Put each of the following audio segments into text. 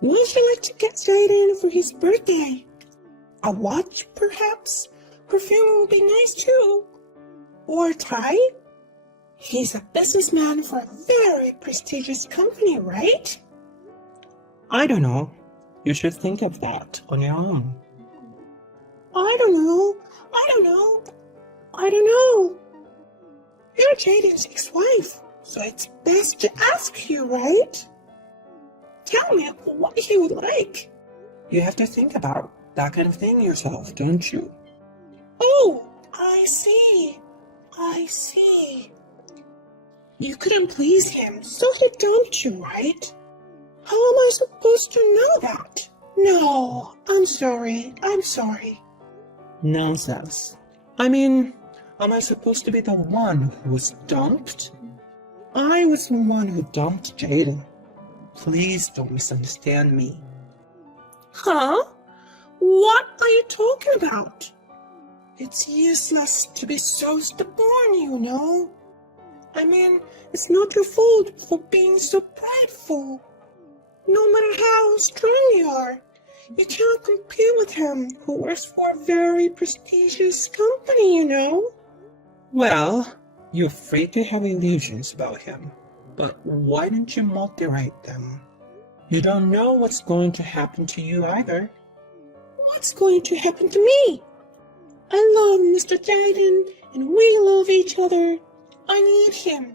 What would you like to get Jaden for his birthday? A watch, perhaps? Perfume would be nice too. Or a tie? He's a businessman for a very prestigious company, right? I don't know. You should think of that on your own. I don't know. You're Jaden's ex-wife, so it's best to ask you, right? Tell me what he would like. You have to think about that kind of thing yourself, don't you? Oh, I see. You couldn't please him, so he dumped you, right? How am I supposed to know that? No, I'm sorry. Nonsense. I mean, am I supposed to be the one who was dumped? I was the one who dumped Jaden. Please don't misunderstand me. Huh? What are you talking about? It's useless to be so stubborn, you know. I mean, it's not your fault for being so prideful. No matter how strong you are, you can't compete with him who works for a very prestigious company, you know. Well, you're free to have illusions about him, but why don't you multi-write them? You don't know what's going to happen to you either. What's going to happen to me? I love Mr. Jaden, and we love each other. I need him.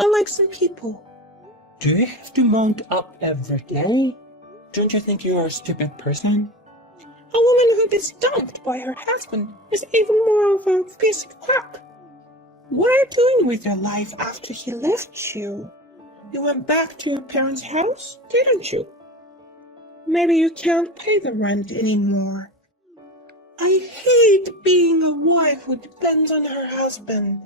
Unlike some people. Do you have to mount up every day? Don't you think you are a stupid person? A woman who gets dumped by her husband is even more of a piece of crap. What are you doing with your life after he left you? You went back to your parents' house, didn't you? Maybe you can't pay the rent anymore. I hate being a wife who depends on her husband.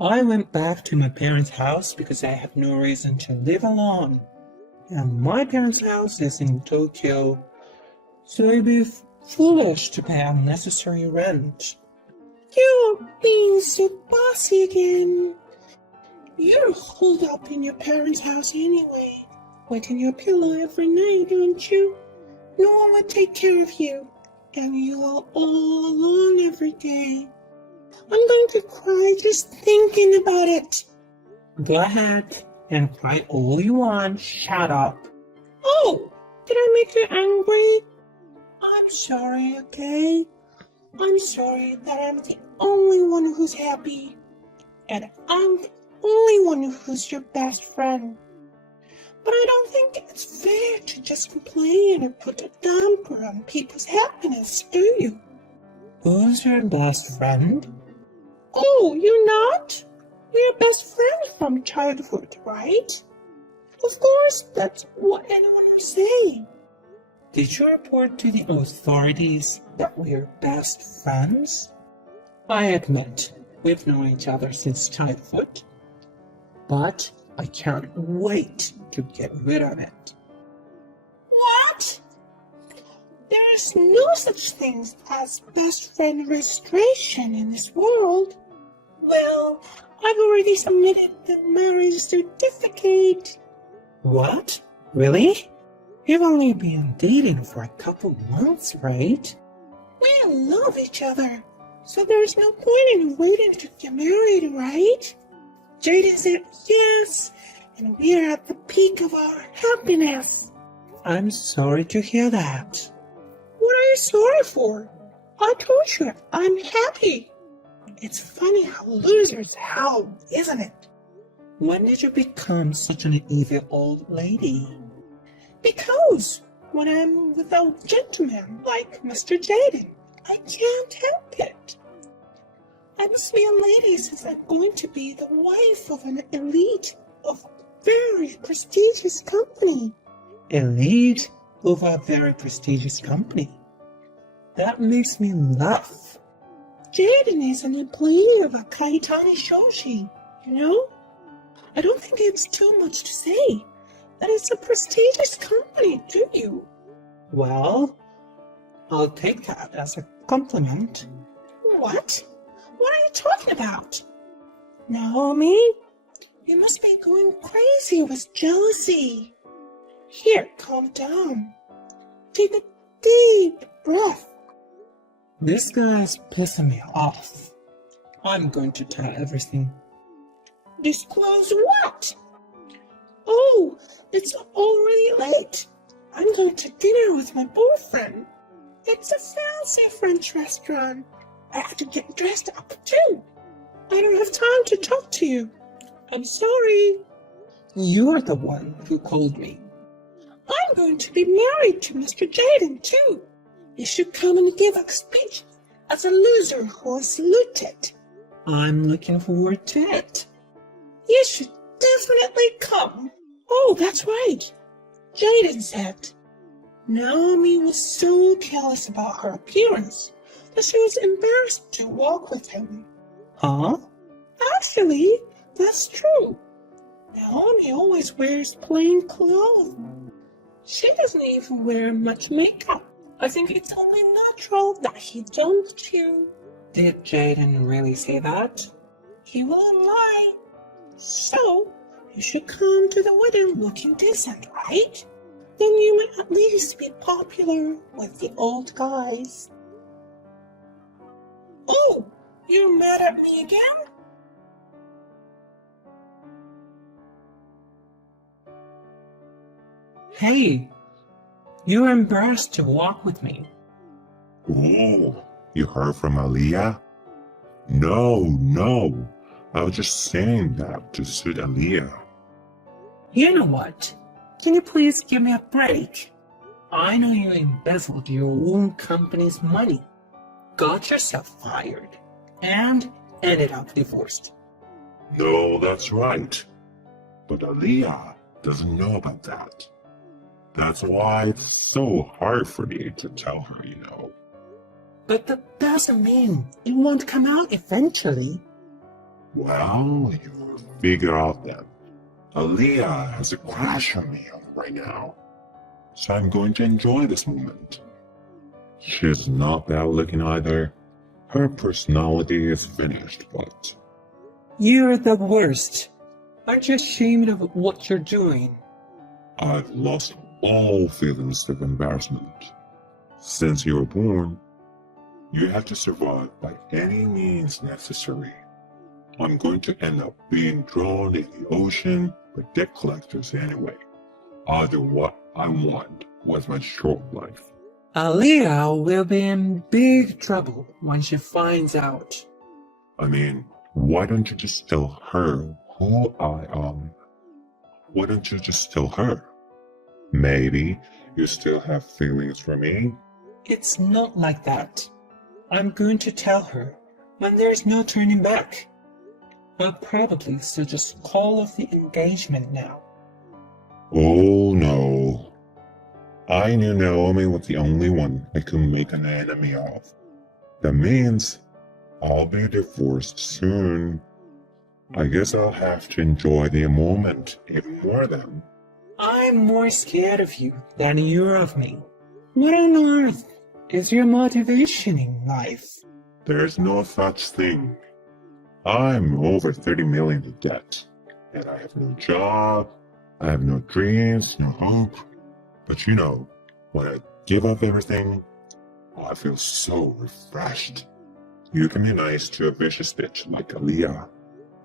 I went back to my parents' house because I have no reason to live alone. And my parents' house is in Tokyo, so it'd be foolish to pay unnecessary rent. You're being so bossy again. You're holed up in your parents' house anyway, wetting your pillow every night, don't you? No one would take care of you, and you are all alone every day. I'm going to cry just thinking about it. Go ahead and cry all you want. Shut up. Oh, did I make you angry? I'm sorry, okay? I'm sorry that I'm the only one who's happy. And I'm the only one who's your best friend. But I don't think it's fair to just complain and put a damper on people's happiness, do you? Who's your best friend? Oh, you're not? We're best friends from childhood, right? Of course, that's what anyone would say. Did you report to the authorities that we're best friends? I admit, we've known each other since childhood, but I can't wait to get rid of it. What? There's no such thing as best friend registration in this world. Well, I've already submitted the marriage certificate. What? Really? You've only been dating for a couple months, right? We love each other, so there's no point in waiting to get married, right? Jaden said yes, and we're at the peak of our happiness. I'm sorry to hear that. What are you sorry for? I told you I'm happy. It's funny how losers howl, isn't it? When did you become such an evil old lady? Because when I'm with a gentleman like Mr. Jaden, I can't help it. I must be a lady since I'm going to be the wife of an elite of a very prestigious company. Elite of a very prestigious company? That makes me laugh. Jaden is an employee of a Kaitani Shoshi, you know? I don't think it's too much to say that it's a prestigious company, do you? Well, I'll take that as a compliment. What? What are you talking about? Naomi, you must be going crazy with jealousy. Here, calm down. Take a deep breath. This guy's pissing me off. I'm going to tell everything. Disclose what? Oh, it's already late. I'm going to dinner with my boyfriend. It's a fancy French restaurant. I have to get dressed up too. I don't have time to talk to you. I'm sorry. You're the one who called me. I'm going to be married to Mr. Jaden too. You should come and give a speech as a loser who was looted. I'm looking forward to it. You should definitely come. Oh, that's right. Jaden said Naomi was so careless about her appearance that she was embarrassed to walk with him. Huh? Actually, that's true. Naomi always wears plain clothes. She doesn't even wear much makeup. I think it's only natural that he dumped you. Did Jaden really say that? He won't lie. So, you should come to the wedding looking decent, right? Then you might at least be popular with the old guys. Oh, you're mad at me again? Hey, you're embarrassed to walk with me. Oh, you heard from Aaliyah? No. I was just saying that to suit Aaliyah. You know what? Can you please give me a break? I know you embezzled your own company's money, got yourself fired, and ended up divorced. No, that's right. But Aaliyah doesn't know about that. That's why it's so hard for me to tell her, you know. But that doesn't mean it won't come out eventually. Well, you'll figure out then. Aaliyah has a crush on me right now. So I'm going to enjoy this moment. She's not bad looking either. Her personality is finished, but You're the worst. Aren't you ashamed of what you're doing? I've lost all feelings of embarrassment. Since you were born, you have to survive by any means necessary. I'm going to end up being drawn in the ocean by debt collectors anyway. I'll do what I want with my short life. Aaliyah will be in big trouble when she finds out. I mean, why don't you just tell her who I am? Why don't you just tell her? Maybe you still have feelings for me? It's not like that. I'm going to tell her when there's no turning back. I'll probably suggest call off the engagement now. Oh no. I knew Naomi was the only one I could make an enemy of. That means I'll be divorced soon. I guess I'll have to enjoy the moment even more then. I'm more scared of you than you're of me. What on earth is your motivation in life? There's no such thing. I'm over 30 million in debt, and I have no job, I have no dreams, no hope. But you know, when I give up everything, I feel so refreshed. You can be nice to a vicious bitch like Aaliyah.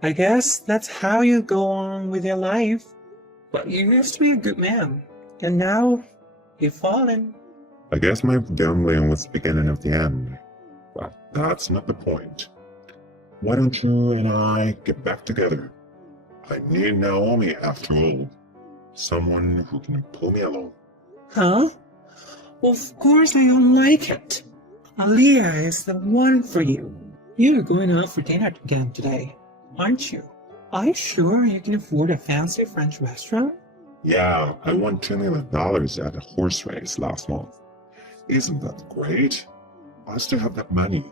I guess that's how you go on with your life. But you used to be a good man, and now you've fallen. I guess my gambling was the beginning of the end, but that's not the point. Why don't you and I get back together? I need Naomi after all. Someone who can pull me along. Huh? Well, of course I don't like it. Aaliyah is the one for you. You're going out for dinner again today, aren't you? Are you sure you can afford a fancy French restaurant? Yeah, I won $2 million at a horse race last month. Isn't that great? I still have that money,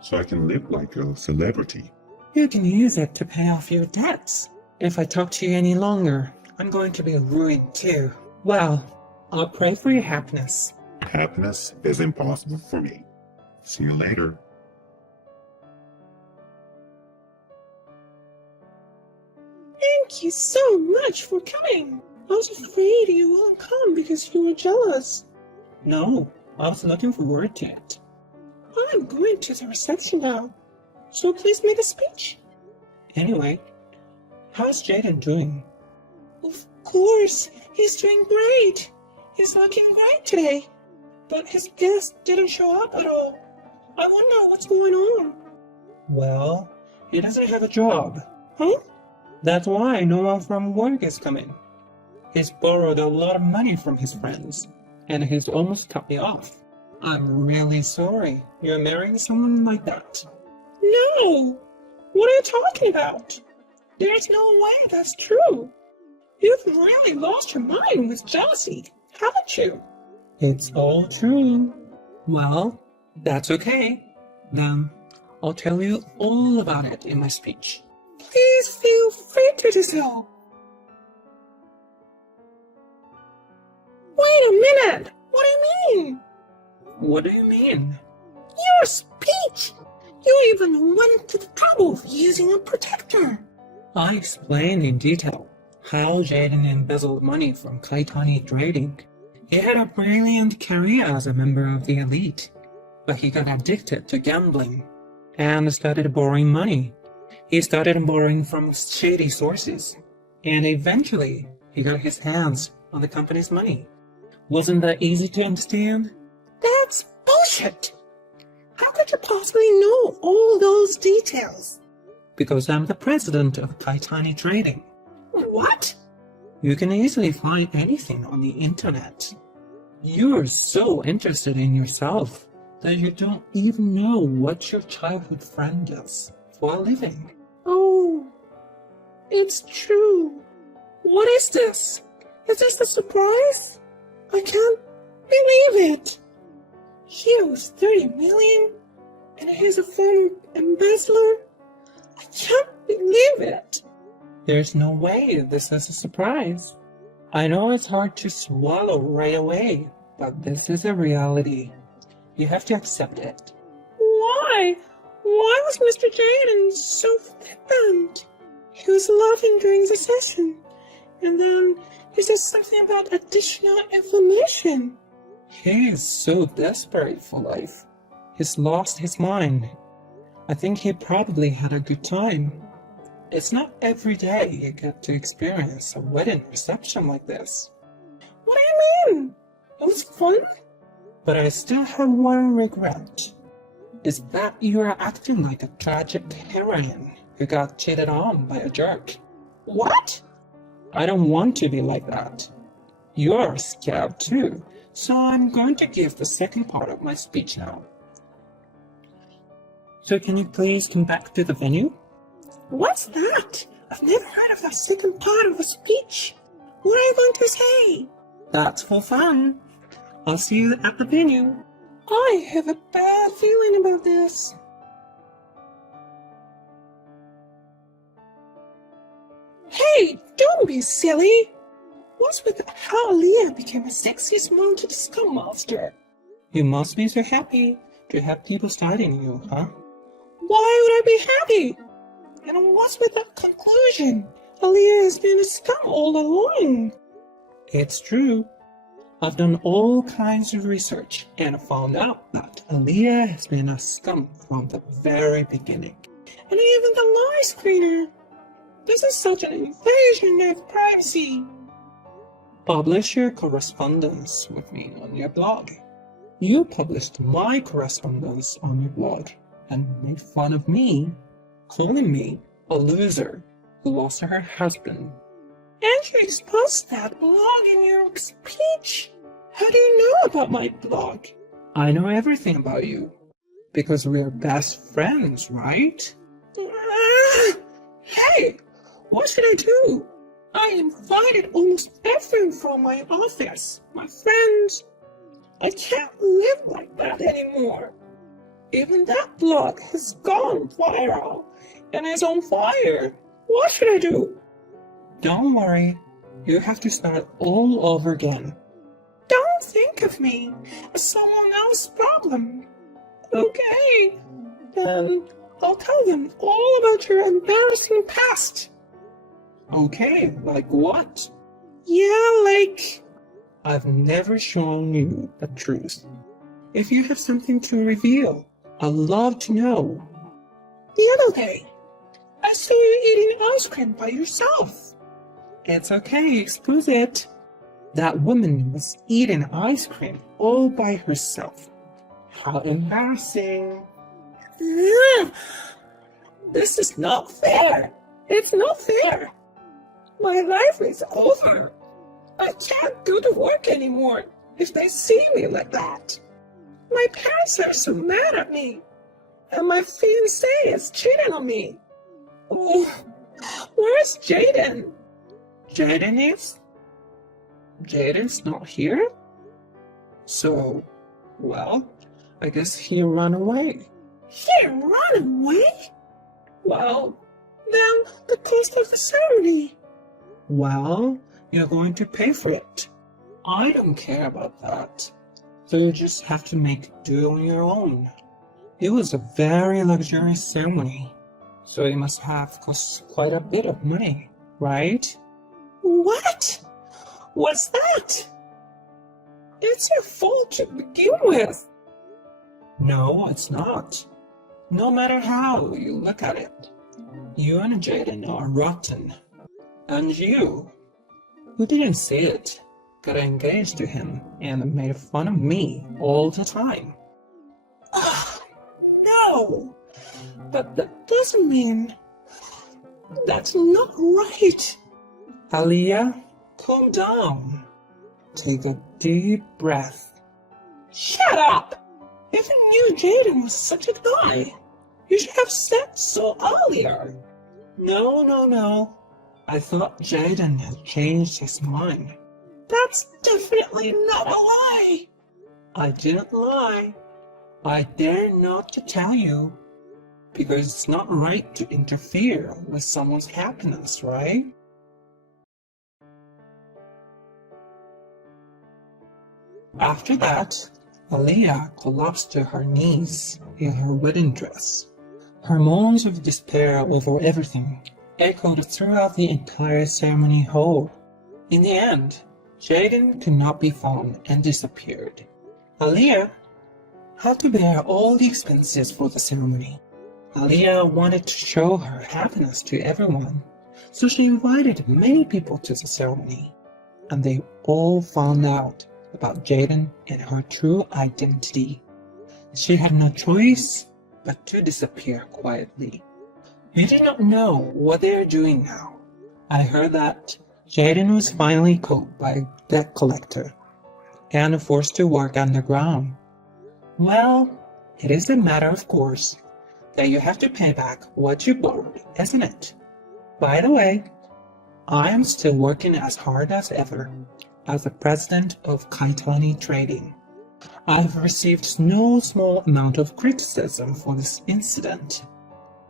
so I can live like a celebrity. You can use it to pay off your debts. If I talk to you any longer, I'm going to be ruined too. Well, I'll pray for your happiness. Happiness is impossible for me. See you later. Thank you so much for coming. I was afraid you wouldn't come because you were jealous. No, I was looking forward to it. I'm going to the reception now, so please make a speech. Anyway, how's Jaden doing? Of course, he's doing great. He's looking great today. But his guest didn't show up at all. I wonder what's going on. Well, he doesn't have a job. Huh? That's why no one from work is coming. He's borrowed a lot of money from his friends, and he's almost cut me off. I'm really sorry you're marrying someone like that. No! What are you talking about? There's no way that's true. You've really lost your mind with jealousy, haven't you? It's all true. Well, that's okay. Then I'll tell you all about it in my speech. Please feel free to do so. Wait a minute! What do you mean? What do you mean? Your speech! You even went to the trouble of using a protector. I explained in detail how Jaden embezzled money from Kaitani Trading. He had a brilliant career as a member of the elite, but he got addicted to gambling and started borrowing money. He started borrowing from shady sources, and eventually he got his hands on the company's money. Wasn't that easy to understand? That's bullshit! How could you possibly know all those details? Because I'm the president of Kaitani Trading. What? You can easily find anything on the internet. You're so interested in yourself that you don't even know what your childhood friend does for a living. Oh, it's true. What is this? Is this a surprise? I can't believe it. He owes 30 million and he's a former embezzler. I can't believe it. There's no way this is a surprise. I know it's hard to swallow right away, but this is a reality. You have to accept it. Why? Why was Mr. Jaden so flippant? He was laughing during the session, and then he said something about additional information. He is so desperate for life. He's lost his mind. I think he probably had a good time. It's not every day you get to experience a wedding reception like this. What do you mean? It was fun? But I still have one regret. Is that you are acting like a tragic heroine who got cheated on by a jerk. What? I don't want to be like that. You're scared too, so I'm going to give the second part of my speech now. So can you please come back to the venue? What's that? I've never heard of that second part of a speech. What are you going to say? That's for fun. I'll see you at the venue. I have a bad feeling about this. Hey, don't be silly. What's with how Aaliyah became a sexiest mounted scum monster? You must be so happy to have people studying you, huh? Why would I be happy? And what's with that conclusion? Aaliyah has been a scum all along. It's true. I've done all kinds of research and found out that Aaliyah has been a scum from the very beginning. And even the live screener. This is such an invasion of privacy. Publish your correspondence with me on your blog. You published my correspondence on your blog and made fun of me, calling me a loser who lost her husband. And you exposed that blog in your speech. How do you know about my blog? I know everything about you because we're best friends, right? Hey, what should I do? I invited almost everyone from my office, my friends. I can't live like that anymore. Even that blog has gone viral and is on fire. What should I do? Don't worry, you have to start all over again. Don't think of me as someone else's problem. Okay, then I'll tell them all about your embarrassing past. Okay, like what? Yeah, I've never shown you the truth. If you have something to reveal, I'd love to know. The other day, I saw you eating ice cream by yourself. It's okay, excuse it. That woman was eating ice cream all by herself. How embarrassing. This is not fair. It's not fair. My life is over. I can't go to work anymore if they see me like that. My parents are so mad at me. And my fiancé is cheating on me. Oh, where's Jaden? Jaden's not here? So, well, I guess he ran away. He ran away? Well, then the cost of the ceremony. Well, you're going to pay for it. I don't care about that. So you just have to make do on your own. It was a very luxurious ceremony, so it must have cost quite a bit of money, right? What? What's that? It's your fault to begin with. No, it's not. No matter how you look at it, you and Jaden are rotten. And you, who didn't say it, got engaged to him and made fun of me all the time. No, but that doesn't mean... That's not right. Aliyah, calm down. Take a deep breath. Shut up! If you knew Jaden was such a guy, you should have said so earlier. No. I thought Jaden had changed his mind. That's definitely not a lie. I didn't lie. I dare not to tell you. Because it's not right to interfere with someone's happiness, right? After that, Aliyah collapsed to her knees in her wedding dress. Her moans of despair over everything echoed throughout the entire ceremony hall. In the end, Jaden could not be found and disappeared. Aliyah had to bear all the expenses for the ceremony. Aliyah wanted to show her happiness to everyone, so she invited many people to the ceremony, and they all found out about Jaden and her true identity. She had no choice but to disappear quietly. You do not know what they are doing now. I heard that Jaden was finally caught by a debt collector and forced to work underground. Well, it is a matter of course that you have to pay back what you borrowed, isn't it? By the way, I am still working as hard as ever as the president of Kaitani Trading. I have received no small amount of criticism for this incident.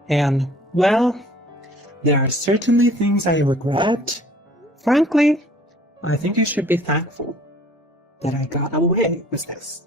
And, well, there are certainly things I regret. Frankly, I think you should be thankful that I got away with this.